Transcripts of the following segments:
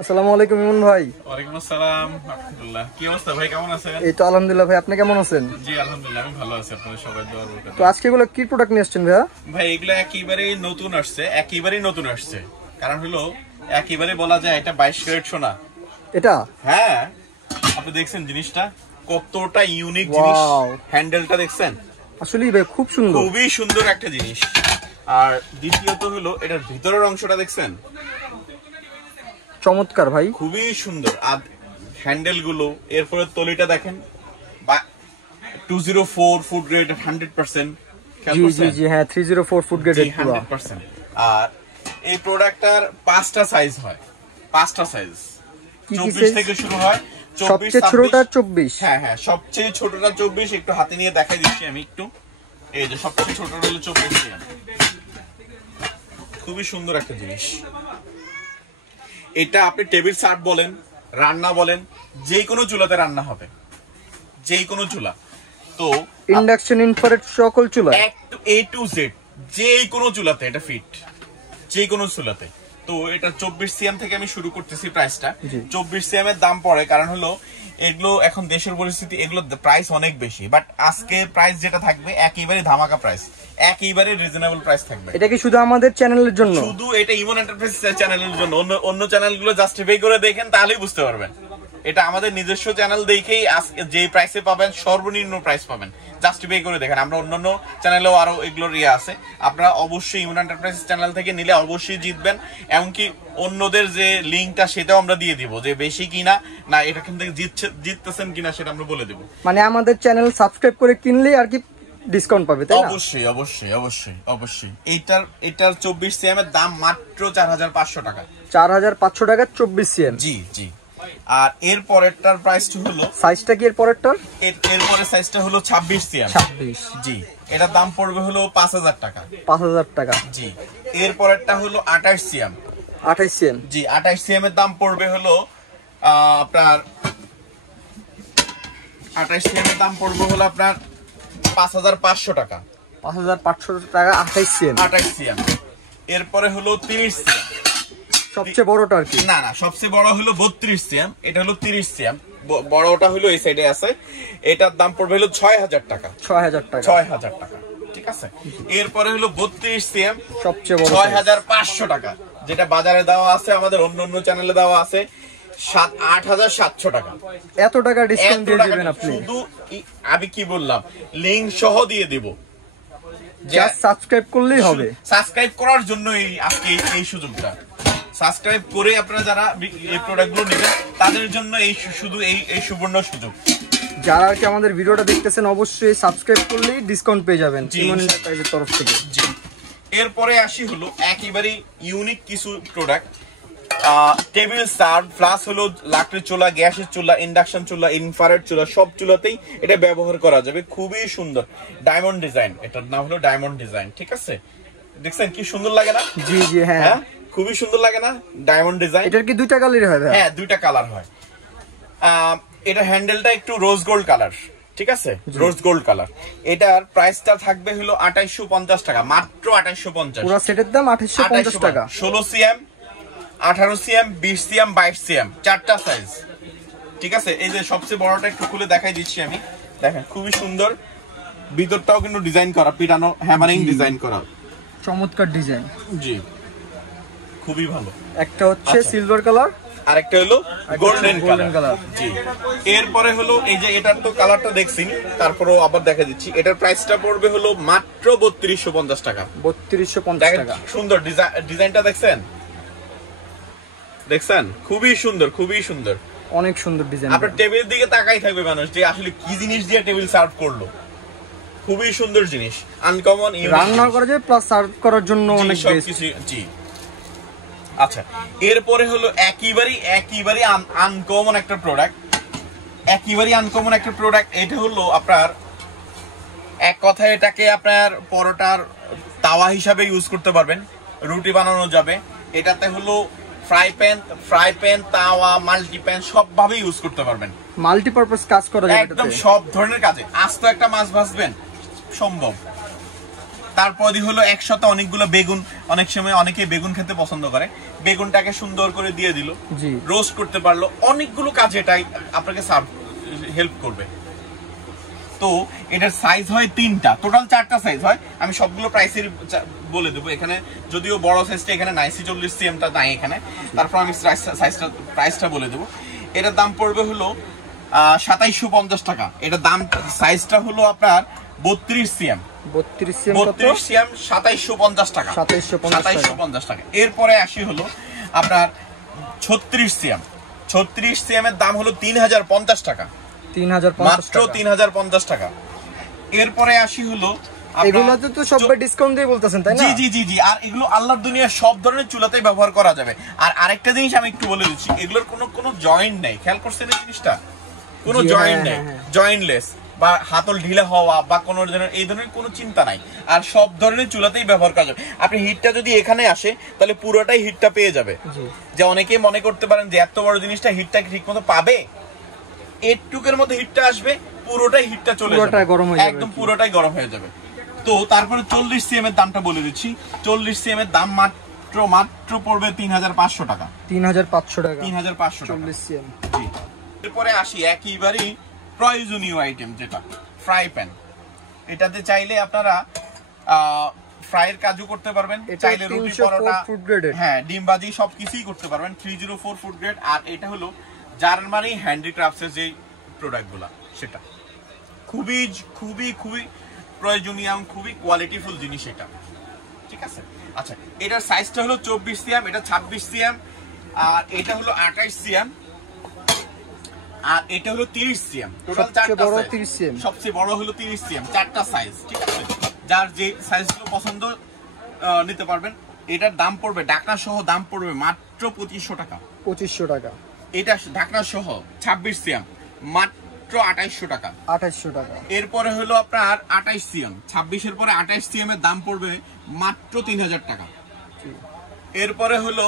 আসসালামু আলাইকুম ইমন ভাই। ওয়ালাইকুম আসসালাম আব্দুল্লাহ, কি অবস্থা ভাই, কেমন আছেন? এই তো আলহামদুলিল্লাহ ভাই, আপনি কেমন আছেন? জি আলহামদুলিল্লাহ, আমি ভালো আছি, আপনাদের সবার দোয়া বরকতে। তো আজকে এগুলো কি প্রোডাক্ট নিয়ে আসছেন ভাইয়া? ভাই এগুলো একেবারেই নতুন আসছে, কারণ হলো একেবারে বলা যায় এটা 22 ক্যারেট সোনা। এটা হ্যাঁ, আপনি দেখছেন জিনিসটা কতটা ইউনিক জিনিস, হ্যান্ডেলটা দেখছেন? আসলেই ভাই খুব সুন্দর, খুবই সুন্দর একটা জিনিস। আর দ্বিতীয়ত হলো এটার ভিতরের অংশটা দেখছেন, চমৎকার ভাই, খুবই সুন্দর। আর হ্যান্ডেল গুলো, এরপরে তলিটা দেখেন, 204 ফুড গ্রেড 100%। জি জি জি, হ্যাঁ 304 ফুড গ্রেড 100%। আর এই প্রোডাক্টটার 5টা সাইজ হয়, 5টা সাইজ, 24 থেকে শুরু হয়। সবচেয়ে ছোটটা 24। হ্যাঁ হ্যাঁ, সবচেয়ে ছোটটা 24। একটু হাতে নিয়ে দেখাই দিচ্ছি আমি একটু। এই যে সবচেয়ে ছোটটা হলো 24। খুবই সুন্দর একটা জিনিস। এটা আপনি টেবিল সার্ভ বলেন, রান্না বলেন, যে কোনো চুলাতে রান্না হবে, যে কোনো চুলা। তো ইন্ডাকশন, ইনফ্রারেড সকল চুলা, A to Z যে কোনো চুলাতে এটা ফিট, যে কোনো চুলাতে। তো এটা 24 সিএম থেকে আমি শুরু করতেছি প্রাইসটা। 24 সিএম এর দাম পড়ে, কারণ হলো এগুলো এখন দেশের পরিস্থিতি, এগুলো প্রাইস অনেক বেশি, বাট আজকে প্রাইস যেটা থাকবে একেবারে ধামাকা প্রাইস, একেবারে রিজনেবল প্রাইস থাকবে। এটা কি শুধু আমাদের চ্যানেলের জন্য? শুধু এটা ইমন এন্টারপ্রাইজ চ্যানেলের জন্য। অন্য চ্যানেলগুলো জাস্টিফাই করে দেখেন, তাহলেই বুঝতে পারবেন। এটা আমাদের নিজস্ব চ্যানেল দেখেই যে প্রাইসে পাবেন, সর্বনিম্ন প্রাইস পাবেন, জাস্টিফাই করে দেখেন। আমরা অন্যান্য চ্যানেলেও আরো এগুলোর আছে, আপনারা অবশ্যই ইমন এন্টারপ্রাইজ চ্যানেল থেকে নিলে অবশ্যই জিতবেন। এমনকি অন্যদের যে লিঙ্কটা সেটাও আমরা দিয়ে দিব, যে বেশি কিনা না এখান থেকে জিততেছেন কিনা সেটা আমরা বলে দিব। মানে আমাদের চ্যানেল সাবস্ক্রাইব করে কিনলে আর কি ডিসকাউন্ট পাবে, তাই না? অবশ্যই অবশ্যই অবশ্যই অবশ্যই। এটার 24 সিএম এর দাম মাত্র 4500 টাকা। 4500 টাকা 24 সিএম। জি জি। আর এর পরেরটার প্রাইসটা হলো, সাইজটা কি এর পরেরটার? এর পরের সাইজটা হলো 26 সিএম। 26। জি, এটার দাম পড়বে হলো 5000 টাকা। 5000 টাকা। জি। এর পরেরটা হলো 28 সিএম। 28 সিএম। জি, 28 সিএম এর দাম পড়বে হলো আপনার 28 সিএম এর দাম পড়বে হলো আপনার 5500 টাকা। 5500 টাকা 28 সিএম। 28 সিএম। এরপরে হলো 30 সিএম, সবচেয়ে বড়টা আর কি? না না, সবচেয়ে বড় হলো 32 সিএম, এটা হলো 30 সিএম। বড়টা হলো এই সাইডে আছে, এটার দাম পড়বে হলো 6000 টাকা। 6000 টাকা। 6000 টাকা, ঠিক আছে। এরপরে হলো 32 সিএম, সবচেয়ে বড় 6500 টাকা, যেটা বাজারে দেওয়া আছে, আমাদের অন্য চ্যানেলে দেওয়া আছে 8700 টাকা। এত টাকা ডিসকাউন্ট দিয়ে দিবেন আপনি? শুধু আমি কি বললাম, লিংক সহ দিয়ে দিব, জাস্ট সাবস্ক্রাইব করলেই হবে। সাবস্ক্রাইব করার জন্য আজকে এই সুযোগটা। সাবস্ক্রাইব করে আপনারা যারা এই প্রোডাক্টগুলো নেবেন, তাদের জন্য শুধু এই সুবর্ণ সুযোগ। যারা আর কি আমাদের ভিডিওটা দেখতেছেন, অবশ্যই সাবস্ক্রাইব করলেই ডিসকাউন্ট পেয়ে যাবেন ইমন এন্টারপ্রাইজের তরফ থেকে। জি। এরপরে আসি হলো একেবারে ইউনিক কিছু প্রোডাক্ট। টেবিল সার্ভ প্লাস হলো লাকড়ির চুলা, গ্যাসের চুলা, ইন্ডাকশন চুলা, ইনফ্রারেড চুলা, সব চুলাতেই এটা ব্যবহার করা যাবে। খুবই সুন্দর ডায়মন্ড ডিজাইন, এটার নাম হলো ডায়মন্ড ডিজাইন, ঠিক আছে? দেখছেন কি সুন্দর লাগে না? জি জি, হ্যাঁ খুবই সুন্দর লাগে না ডায়মন্ড ডিজাইন? এটার কি দুইটা কালার হয়? হ্যাঁ, দুইটা কালার হয়। এটা হ্যান্ডেলটা একটু রোজ গোল্ড কালার, ঠিক আছে, রোজ গোল্ড কালার। এটার প্রাইসটা থাকবে হলো 2850 টাকা, মাত্র 2850। পুরো সেটের দাম 2850 টাকা। 16 সিএম, 18 সিএম, 20 সিএম, 22 সিএম, 4টা সাইজ, ঠিক আছে। এই যে সবচেয়ে বড়টা একটু খুলে দেখাই দিচ্ছি আমি, দেখেন খুবই সুন্দর। ভিতরটাও কিন্তু ডিজাইন করা, পিটানো হ্যামারিং ডিজাইন করা, চমৎকার ডিজাইন। জি, খুবই ভালো। একটা হচ্ছে সিলভার কালার, আরেকটা হলো গোল্ডেন কালার। জি। এরপরে হলো এই যে এটার তো কালারটা দেখছেন, তারপরেও আবার দেখা দিচ্ছি, এটার প্রাইসটা পড়বে হলো মাত্র 3250 টাকা। 3250 টাকা। সুন্দর ডিজাইনটা দেখছেন? খুবই সুন্দর, খুবই সুন্দর, অনেক সুন্দর ডিজাইন। আপনার টেবিলের দিকে তাকাই থাকবে মানুষ, যে আসলে কি জিনিস দিয়ে টেবিল সার্ভ করলো। খুবই সুন্দর জিনিস, আনকমন, রান্না করা যায় প্লাস সার্ভ করার জন্য অনেক বেস্ট। জি। আচ্ছা, এরপরে হলো একেবারে আনকমন একটা প্রোডাক্ট, এটা হলো আপনার, এক কথায় এটাকে আপনার পরোটার তাওয়া হিসাবে ইউজ করতে পারবেন, রুটি বানানো যাবে। এটাতে হলো ফ্রাই প্যান, তাওয়া, মাল্টি প্যান সব ভাবে ইউজ করতে পারবেন, মাল্টিপারপাস কাজ করা যাবে একদম সব ধরনের কাজে। আস্ত একটা মাছ ভাজবেন সম্ভব, তারপরে হলো একসাথে অনেকগুলো বেগুন, অনেক সময় অনেকে বেগুন খেতে পছন্দ করে, বেগুনটাকে সুন্দর করে দিয়ে দিল, রোস্ট করতে পারলো, অনেকগুলো কাজে এটাই আপনাকে হেল্প করবে। তো এটার সাইজ হয় 3টা, টোটাল 4টা সাইজ হয়। আমি সবগুলো প্রাইসের বলে দেবো। এখানে যদিও বড় সাইজটা এখানে নাই, 40 সিএমটা নাই এখানে, তারপর আমি প্রাইসটা বলে দেবো। এটার দাম পড়বে হলো 2750 টাকা। এটার দাম সাইজটা হলো আপনার 32 সিএম। 32 সিএম 2750 টাকা। 2750 টাকা। এরপরে আসি হলো আপনার 36 সিএম। 36 সিএম এর দাম হলো 3050 টাকা, মাত্র 3050 টাকা। এরপরে আসি হলো এগুলোতে তো সববার ডিসকাউন্ট দিয়ে বলতেছেন তাই না? জি জি জি জি। আর এগুলো আল্লাহর দুনিয়ার সব ধরনের চুলাতেই ব্যবহার করা যাবে। আর আরেকটা জিনিস আমি একটু বলে দিচ্ছি, এগুলোর কোনো জয়েন্ট নেই, খেয়াল করছেন এই জিনিসটা? কোনো জয়েন্ট নেই, জয়েন্টলেস বা হাতল ঢিলা হওয়া বা কোনো ধরনের এই ধরনের কোনো চিন্তা নাই। আর সব ধরনের চুলাতেই ব্যবহার করা যাবে। আপনি হিটটা যদি এখানে আসে তাহলে পুরোটাই হিটটা পেয়ে যাবে। যে অনেকেই মনে করতে পারেন যে এত বড় জিনিসটা হিটটা ঠিক মতো পাবে, একটুকের মধ্যে হিটটা আসবে, পুরোটাই হিটটা চলে যাবে, একদম পুরোটাই গরম হয়ে যাবে। তো তারপরে 40 সিএম এর দামটা বলে দিচ্ছি। 40 সিএম এর দাম মাত্র পড়বে 3500 টাকা। 3500 টাকা, 3500 টাকা 40 সিএম। জি। এরপরে আসি একেবারেই প্রয়োজনীয় আইটেম, যেটা ফ্রাই প্যান। এটাতে চাইলে আপনারা ফ্রাইয়ের কাজও করতে পারবেন, চাইলে রুটি পরোটা, হ্যাঁ ডিম ভাজি সবকিছুই করতে পারবেন। 304 ফুড গ্রেড। আর এটা হলো জার্মানি হ্যান্ডিক্রাফটসের যে প্রোডাক্টগুলা, সেটা খুবই খুবই খুবই প্রয়োজনীয় এবং খুবই কোয়ালিটিফুল জিনিস এটা, ঠিক আছে? আচ্ছা, এটার সাইজটা হলো 24 সিএম, এটা 26 সিএম, আর এটা হলো 28 সিএম, আর এটা হলো 30 সিএম। টোটাল 4টা সাইজ। সবচেয়ে বড় হলো 30 সিএম, 4টা সাইজ, ঠিক আছে? যার যে সাইজগুলো পছন্দ নিতে পারবেন। এটার দাম পড়বে ঢাকনা সহ দাম পড়বে মাত্র 2500 টাকা। 2500 টাকা। এটা ঢাকনা সহ 26 সিএম মাত্র 2800 টাকা। 2800 টাকা। এরপরে হলো আপনার 28 সিএম, 26 এর পরে 28 সিএম এর দাম পড়বে মাত্র 3000 টাকা। এরপরে হলো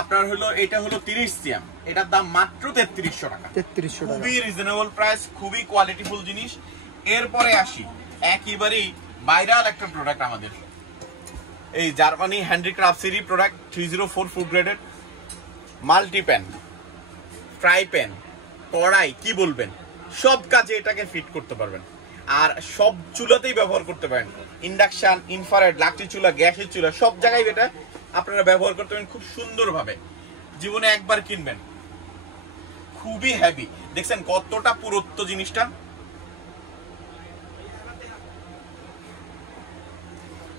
আপনার হলো এটা হলো 30 সিএম, এটার দাম মাত্র 3300 টাকা। 3300 টাকা, খুবই রিজনেবল প্রাইস, খুবই কোয়ালিটিফুল জিনিস। এরপরে আসি একেবারেই ভাইরাল একটা প্রোডাক্ট আমাদের, এই জার্মানি হ্যান্ডিক্রাফটসেরই product 304 food graded multi pan, fry pan, কড়াই, কি বলবেন, সব কাজে এটাকে ফিট করতে পারবেন। আর সব চুলাতেই ব্যবহার করতে পারেন, ইন্ডাকশন, ইনফ্রারেড, লাকড়ি চুলা, গ্যাসের চুলা, সব জায়গায় এটা আপনারা ব্যবহার করতে পারেন খুব সুন্দরভাবে। জীবনে একবার কিনবেন, খুবই হেভি। দেখছেন কতটা পুরুত্ব জিনিসটা।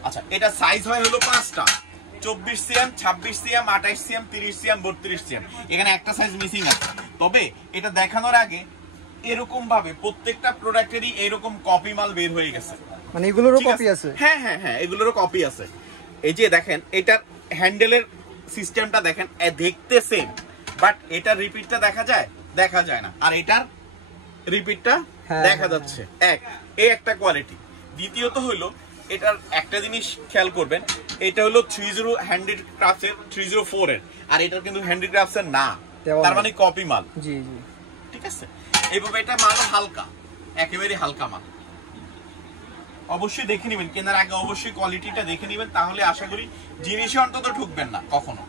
আচ্ছা, এটা সাইজ হয় হলো 5টা, 24 CM, 26 CM, 28 CM, 30 CM, 32 CM. এখানে একটা সাইজ মিসিং আছে। তবে এটা দেখানোর আগে এরকম ভাবে প্রত্যেকটা প্রোডাক্টেরই এরকম কপি মাল বের হয়ে গেছে, মানে এগুলোরও কপি আছে। হ্যাঁ হ্যাঁ হ্যাঁ, এগুলোরও কপি আছে। এই যে দেখেন এটার হ্যান্ডেলের সিস্টেমটা দেখেন, দেখতে সেম, বাট এটার রিপিটটা দেখা যায়, দেখা যায় না। আর এটার রিপিটটা দেখা যাচ্ছে। এই একটা কোয়ালিটি। দ্বিতীয়ত হলো এটার একটা জিনিস খেয়াল করবেন, এটা হলো 30 হ্যান্ডিক্রাফটসের 304 এর, আর এটার কিন্তু হ্যান্ডিক্রাফটসের না, তার মানে কপি মাল। জি জি, ঠিক আছে? এইভাবে এটা মাল হালকা, একেবারে হালকা মাল। অবশ্যই দেখে নেবেন, কেনার আগে অবশ্যই কোয়ালিটিটা দেখে নেবেন, তাহলে আশা করি জিনিসে অন্তত ঠকবেন না কখনো।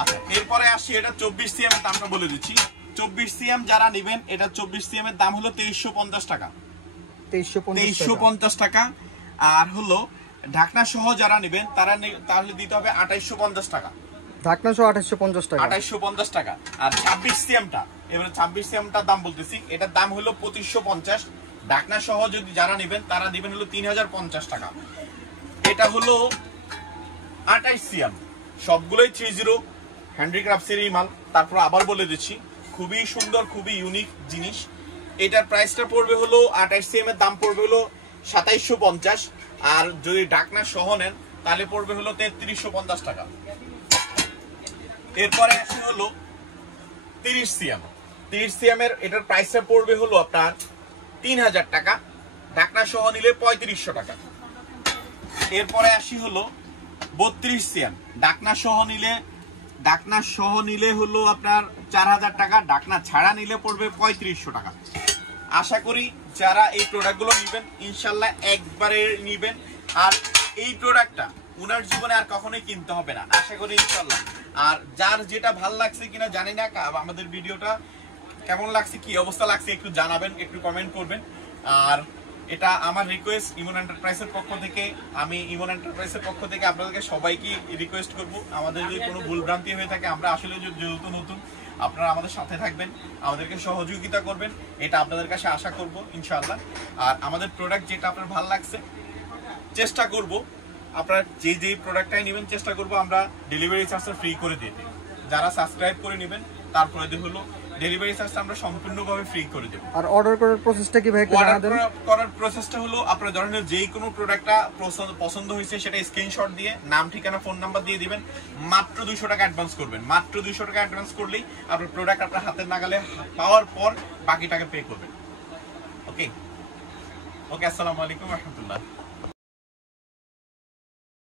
আচ্ছা, এরপরে আসি এটা 24 সিএম এর দামটা বলে দিচ্ছি। 24 সিএম যারা নেবেন, এটা 24 সিএম এর দাম হলো 2350 টাকা। 2350 টাকা। আর হলো ঢাকনা সহ যারা নেবেন তারা তাহলে দিতে হবে 2850 টাকা। ঢাকনা সহ 2850 টাকা। 2850 টাকা। আর 26 সিএমটা, এবারে 26 সিএমটার দাম বলতেছি, এটার দাম হলো 2550। ঢাকনা সহ যদি যারা নেবেন তারা দিবেন হলো 3050 টাকা। এটা হলো 28 সিএম, সবগুলোই 30 হ্যান্ডিক্রাফটসেরই মাল। তারপর আবার বলে দিচ্ছি, খুবই সুন্দর, খুবই ইউনিক জিনিস। এটার প্রাইসটা পড়বে হলো 28 সিএম এর দাম পড়বে হলো 2750। আর যদি ঢাকনা সহ নেন তাহলে পড়বে হলো 3350 টাকা। এরপরে আসে হলো 30 সিএম। 30 সিএম এর এটার প্রাইসটা পড়বে হলো আপনার 3000 টাকা, ঢাকনা সহ নিলে 3500 টাকা। এরপরে আসি হলো 32 সিএম, ঢাকনা সহ নিলে হলো আপনার 4000 টাকা, ঢাকনা ছাড়া নিলে পড়বে 3500 টাকা। আশা করি যারা এই প্রোডাক্টগুলো নেবেন ইনশাল্লাহ একবারে নেবেন, আর এই প্রোডাক্টটা উনার জীবনে আর কখনোই কিনতে হবে না আশা করি ইনশাআল্লাহ। আর যার যেটা ভাল লাগছে কিনা জানি না, আমাদের ভিডিওটা কেমন লাগছে, কি অবস্থা লাগছে একটু জানাবেন, একটু কমেন্ট করবেন। আর এটা আমার রিকোয়েস্ট ইমন এন্টারপ্রাইজের পক্ষ থেকে, আমি ইমন এন্টারপ্রাইজের পক্ষ থেকে আপনাদেরকে সবাইকে রিকোয়েস্ট করব, আমাদের যদি কোনো ভুলভ্রান্তি হয়ে থাকে, আমরা আসলে যেহেতু নতুন, আপনারা আমাদের সাথে থাকবেন, আমাদেরকে সহযোগিতা করবেন, এটা আপনাদের কাছে আশা করব ইনশাআল্লাহ। আর আমাদের প্রোডাক্ট যেটা আপনার ভালো লাগছে, চেষ্টা করব আপনারা যেই প্রোডাক্টটাই নেবেন চেষ্টা করব আমরা ডেলিভারি চার্জটা ফ্রি করে দিতে। যারা সাবস্ক্রাইব করে নেবেন তারপরে হলো ডেলিভারি চার্জটা আমরা সম্পূর্ণভাবে ফ্রি করে দেব। আর অর্ডার করার প্রসেসটা কি ভাই একটু জানা দেন? অর্ডার করার প্রসেসটা হলো আপনারা ধরেন যেই কোনো প্রোডাক্টটা পছন্দ হয়েছে সেটা স্ক্রিনশট দিয়ে নাম, ঠিকানা, ফোন নাম্বার দিয়ে দিবেন, মাত্র 200 টাকা অ্যাডভান্স করবেন। মাত্র 200 টাকা অ্যাডভান্স করলেই আপনার প্রোডাক্ট আপনার হাতের নাগালে পাওয়ার পর বাকি টাকা পে করবেন। ওকে, আসসালামু আলাইকুম ওয়া রাহমাতুল্লাহ।